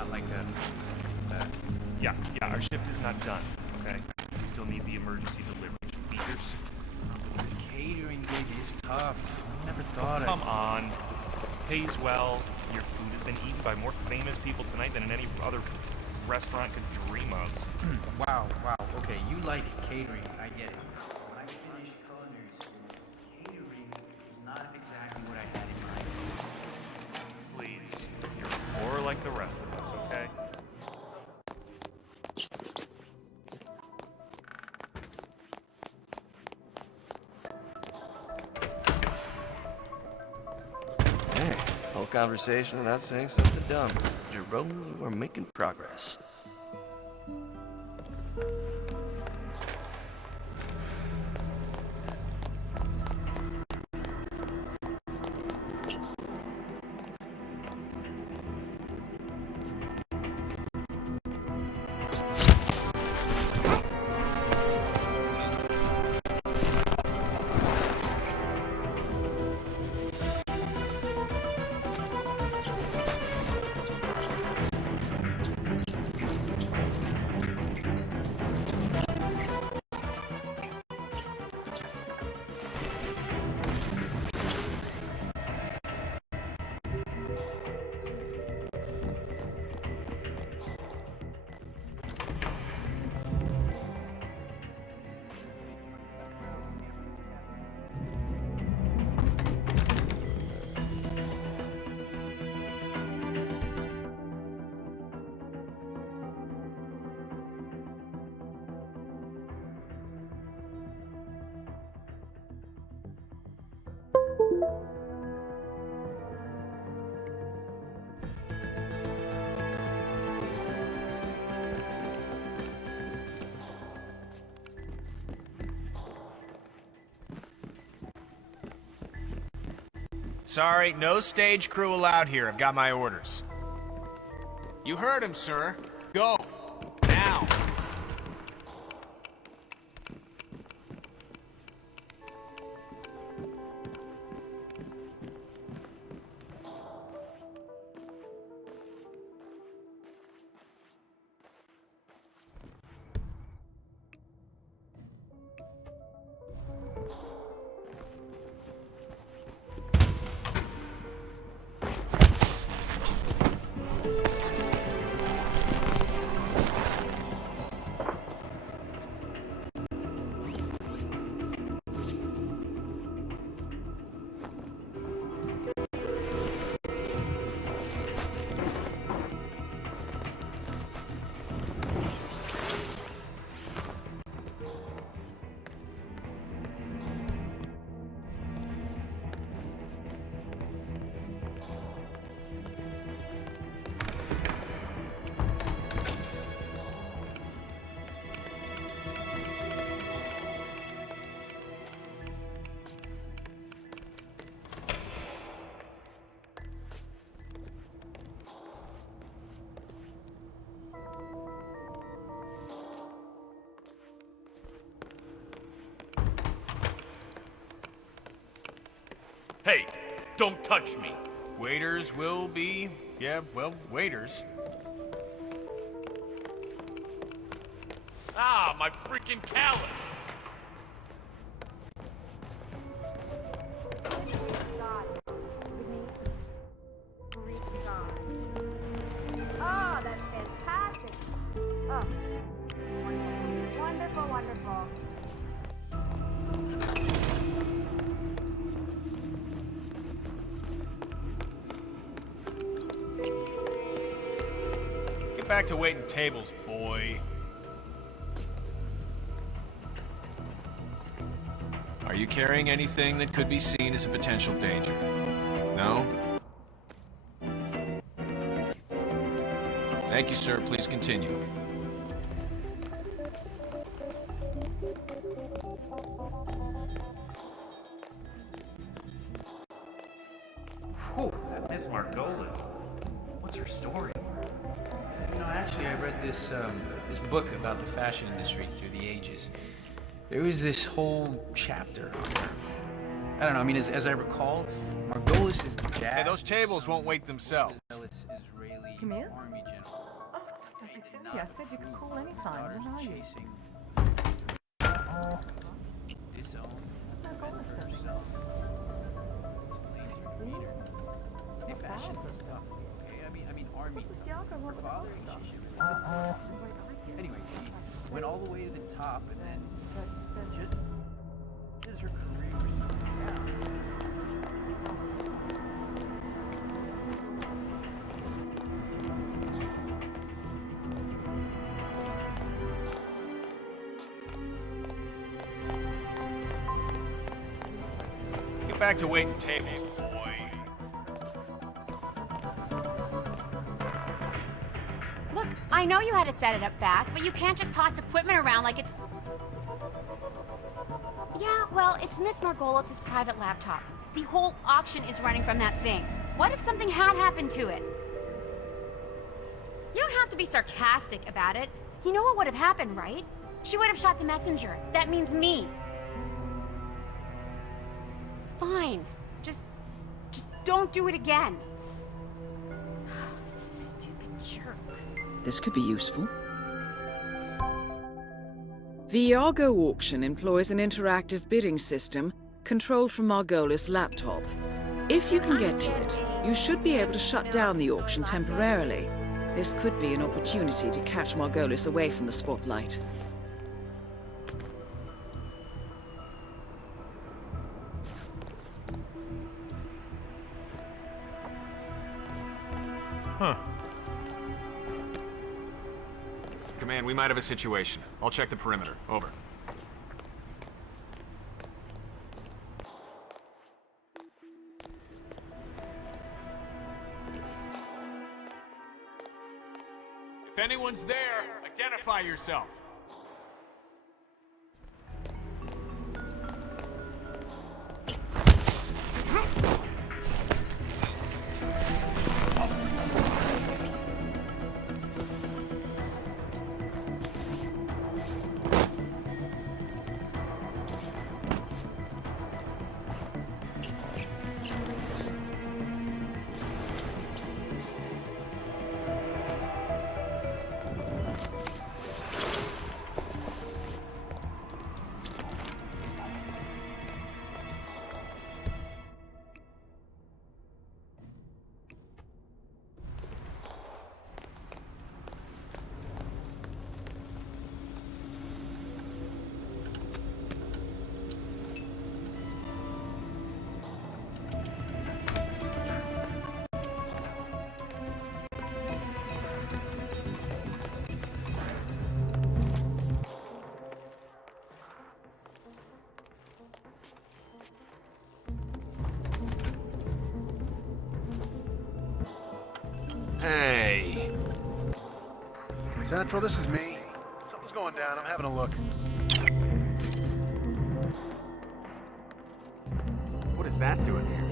not like a... Yeah, our shift is not done, okay? We still need the emergency delivery. Beers? This catering gig is tough. I never thought Come on. Pays well. Your food has been eaten by more famous people tonight than in any other restaurant could dream of. Wow. Okay, you like catering. I get it. When I finished culinary school, catering is not exactly what I had in mind. Please, you're more like the rest of us, okay? Hey, whole conversation without saying something dumb. Jerome, you are making progress. Sorry, no stage crew allowed here. I've got my orders. You heard him, sir. Go. Now. Hey, don't touch me. Waiters will be, waiters. Ah, my freaking callus! Oh, that's fantastic. Oh, wonderful, wonderful. Get back to waiting tables, boy. Are you carrying anything that could be seen as a potential danger? No? Thank you, sir. Please continue. Whew, that Miss Margolis. What's her story? Actually, I read this book about the fashion industry through the ages. There was this whole chapter on her. I don't know, I mean, as I recall, Margolis is the Hey, those tables won't wait themselves. Israeli Come here. army general. Oh, don't be silly. I said you could call anytime. Where are you? Chasing disown Margolis said it. herself. Hey, fashion stuff. Okay, I mean army. This is Yaga. What Her was father, stuff? anyway, she went all the way to the top, and then just as her career was going down. Get back to waiting tables, boy. Look, I know you had to set it up fast, but you can't just toss equipment around like it's... Yeah, well, it's Miss Margolis' private laptop. The whole auction is running from that thing. What if something had happened to it? You don't have to be sarcastic about it. You know what would have happened, right? She would have shot the messenger. That means me. Fine. Just don't do it again. Stupid jerk. This could be useful. The Argo auction employs an interactive bidding system controlled from Margolis' laptop. If you can get to it, you should be able to shut down the auction temporarily. This could be an opportunity to catch Margolis away from the spotlight. Huh. Command, we might have a situation. I'll check the perimeter. Over. If anyone's there, identify yourself. Hey. Central, this is me. Something's going down. I'm having a look. What is that doing here?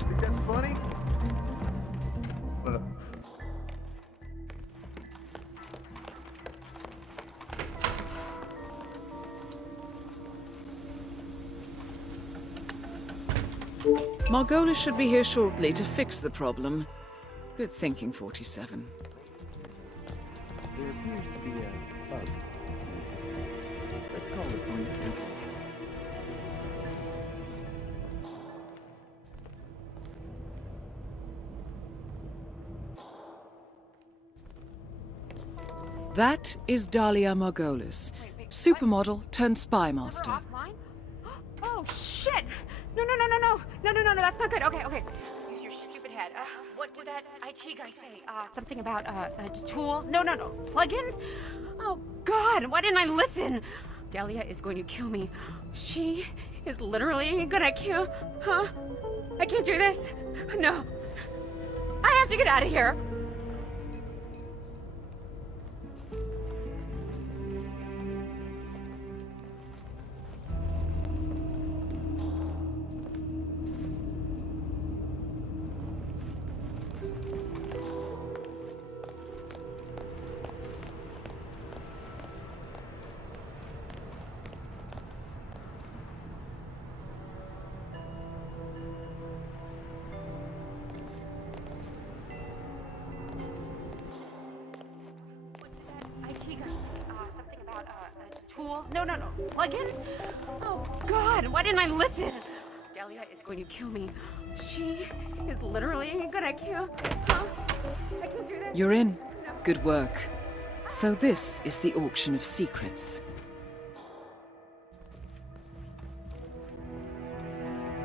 Think that's funny? Margolis should be here shortly to fix the problem. Good thinking, 47. There appears to be a bug. Let's call it point. That is Dahlia Margolis, supermodel turned spy master. Offline? Oh, shit! No, that's not good. Okay. Use your stupid head. What did that IT guy say? Something about, tools? No. Plugins? Oh, God, why didn't I listen? Delia is going to kill me. She is literally gonna kill... Huh? I can't do this. No. I have to get out of here. No, no, no. Plugins? Oh, God, why didn't I listen? Dahlia is going to kill me. She is literally gonna kill. Huh? I can't do this. You're in. Good work. So this is the auction of secrets.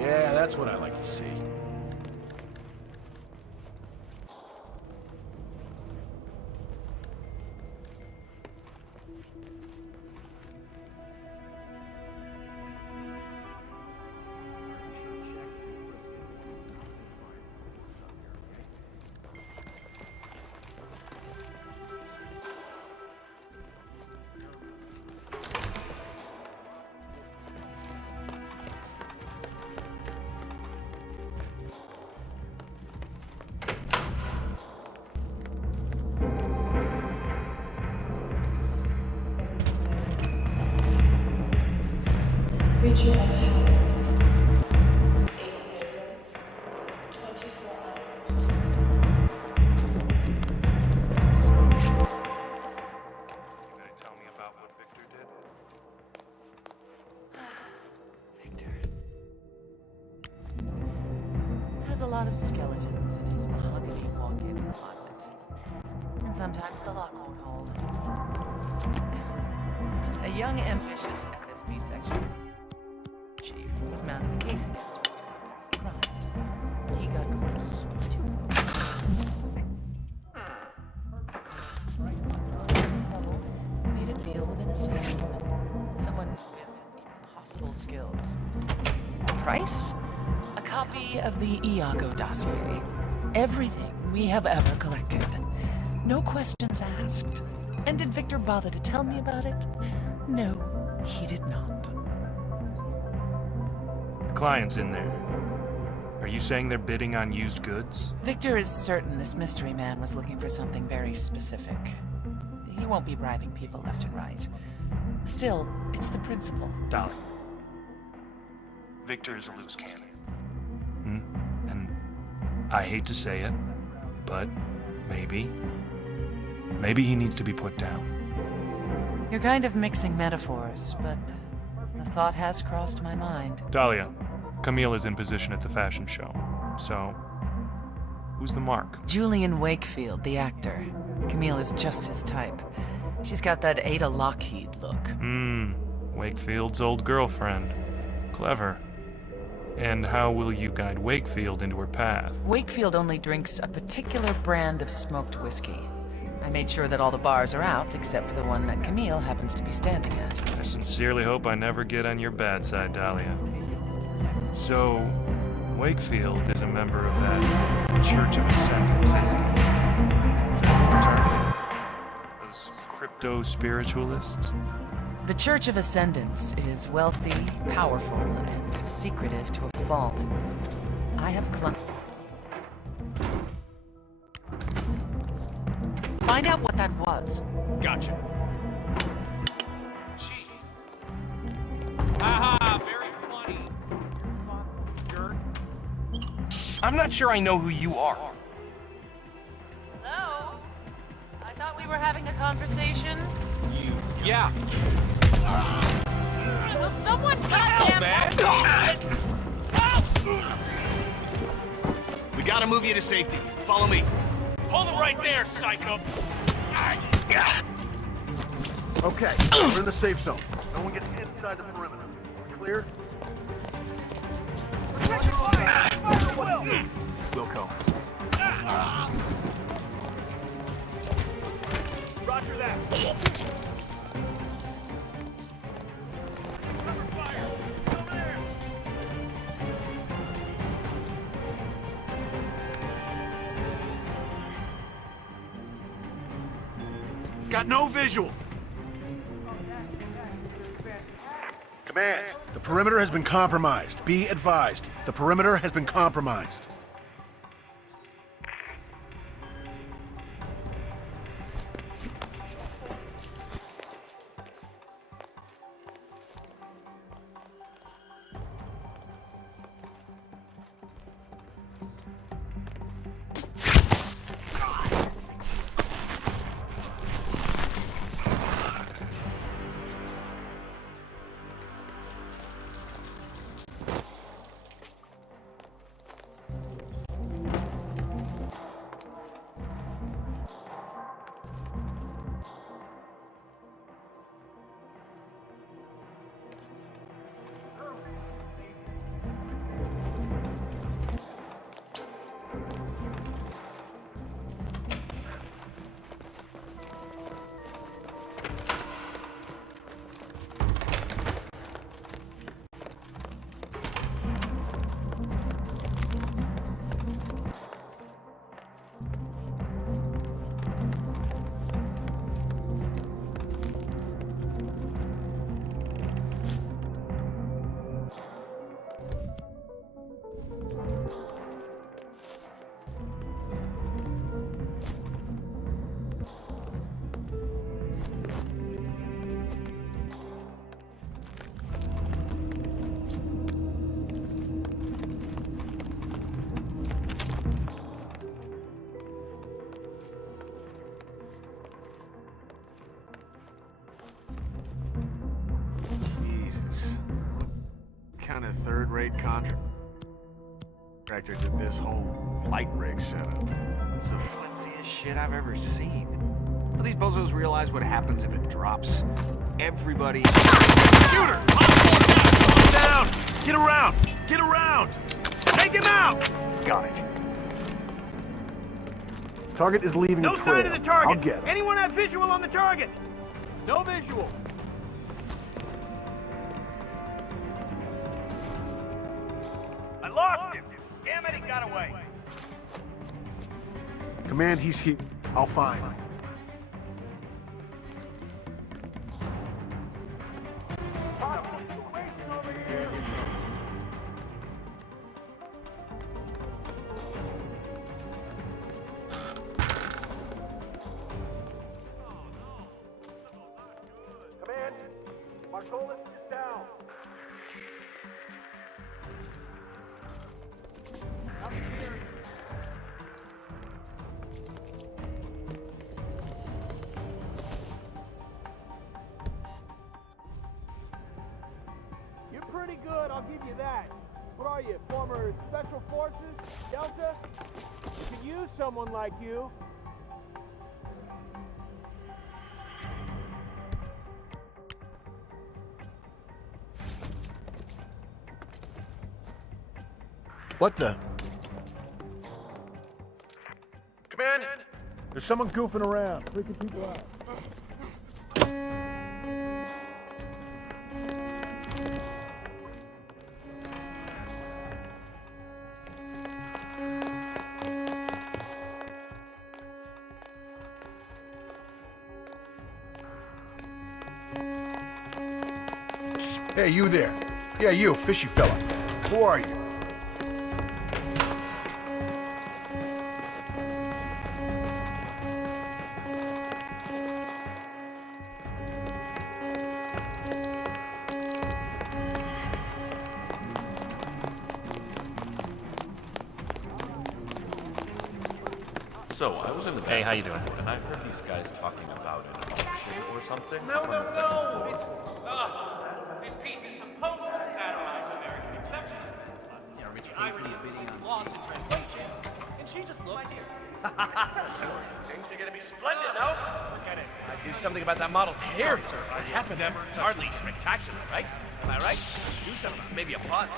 Yeah, that's what I like to see. Creature of habit. 24 hours. You gonna tell me about what Victor did? Victor has a lot of skeletons in his mahogany walk-in closet. And sometimes the lock won't hold. A young, ambitious FSB section chief was mounting a case against Victor for past crimes. He got close to made a deal with an assassin. Someone with impossible skills. Price? A copy of the Iago dossier. Everything we have ever collected. No questions asked. And did Victor bother to tell me about it? No, he did not. The client's in there. Are you saying they're bidding on used goods? Victor is certain this mystery man was looking for something very specific. He won't be bribing people left and right. Still, it's the principle. Dolly. Victor is a loose cannon. And I hate to say it, but maybe he needs to be put down. You're kind of mixing metaphors, but the thought has crossed my mind. Dahlia, Camille is in position at the fashion show. So, who's the mark? Julian Wakefield, the actor. Camille is just his type. She's got that Ada Lockheed look. Wakefield's old girlfriend. Clever. And how will you guide Wakefield into her path? Wakefield only drinks a particular brand of smoked whiskey. I made sure that all the bars are out, except for the one that Camille happens to be standing at. I sincerely hope I never get on your bad side, Dahlia. So, Wakefield is a member of that Church of Ascendance, isn't he? Is that who we're targeting? Those crypto-spiritualists? The Church of Ascendance is wealthy, powerful, and secretive to a fault. I have Find out what that was. Gotcha. Haha, very funny. I'm not sure I know who you are. Hello? I thought we were having a conversation. Yeah. Will someone goddamn We gotta move you to safety. Follow me. Hold it right there, psycho. Okay, we're in the safe zone. No one gets inside the perimeter. Clear? Protect your fire! Fire Will! Wilco. Roger that. Cover fire! Over there! Got no visual. Command, the perimeter has been compromised. Be advised, the perimeter has been compromised. kind of third-rate contractor did this whole flight rig setup? It's the flimsiest shit I've ever seen. Well, these bozos realize what happens if it drops. Everybody... Shooter! Down! Get around! Get around! Take him out! Got it. Target is leaving No a trail. sign of the target. I'll get him. Anyone have visual on the target? No visual. I lost him. Damn it, he got away. Command, he's here. I'll find him. Command, Margolis is down. You're pretty good, I'll give you that. What are you, former Special Forces? Delta? We could use someone like you. What the? Command! There's someone goofing around. Freaking people out. Hey, you there. Yeah, you, fishy fella. Who are you? So, I was in the Hey, how you doing? and I heard these guys talking about an auction or something. No, up on no, the second no! floor. This piece is supposed to satirize American exceptionalism. The irony is being lost in translation, and she just looks... Things are gonna be splendid, no? Forget it. I'd do something about that model's hair, sir. What happened? It's hardly spectacular, right? Am I right? Do something. Maybe a pun.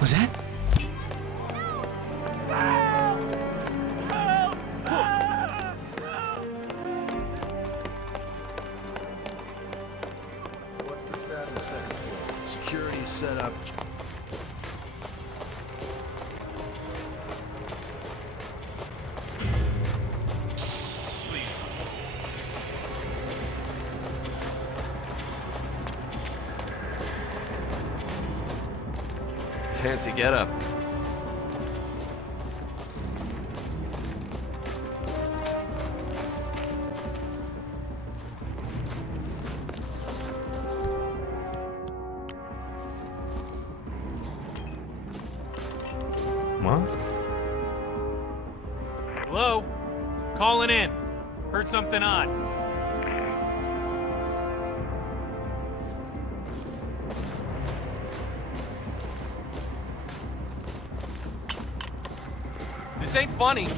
Was that? What's the stat on the second floor? Security is set up. Fancy getup. What? Hello? Calling in. Heard something odd. This ain't funny.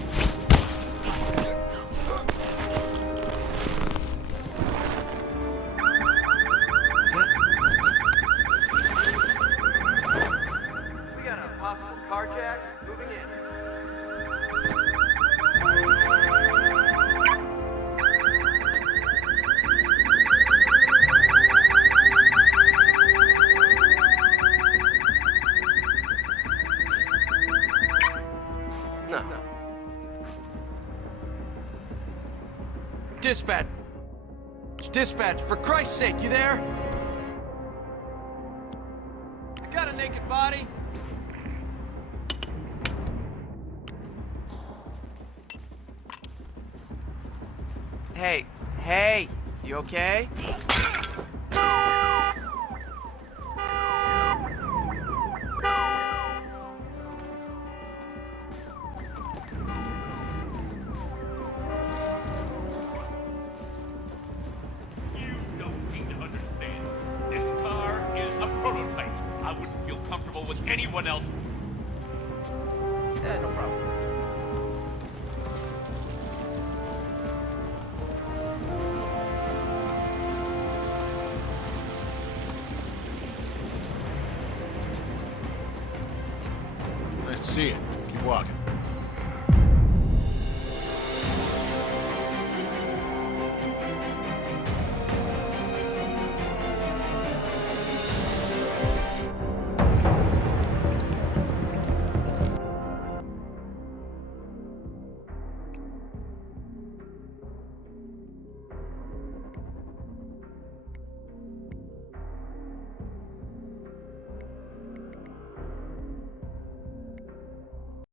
We got a possible carjack moving in. No. Dispatch! Dispatch, for Christ's sake, you there? I got a naked body. Hey, you okay? anyone else. Yeah, no problem. Nice to see you. Keep walking.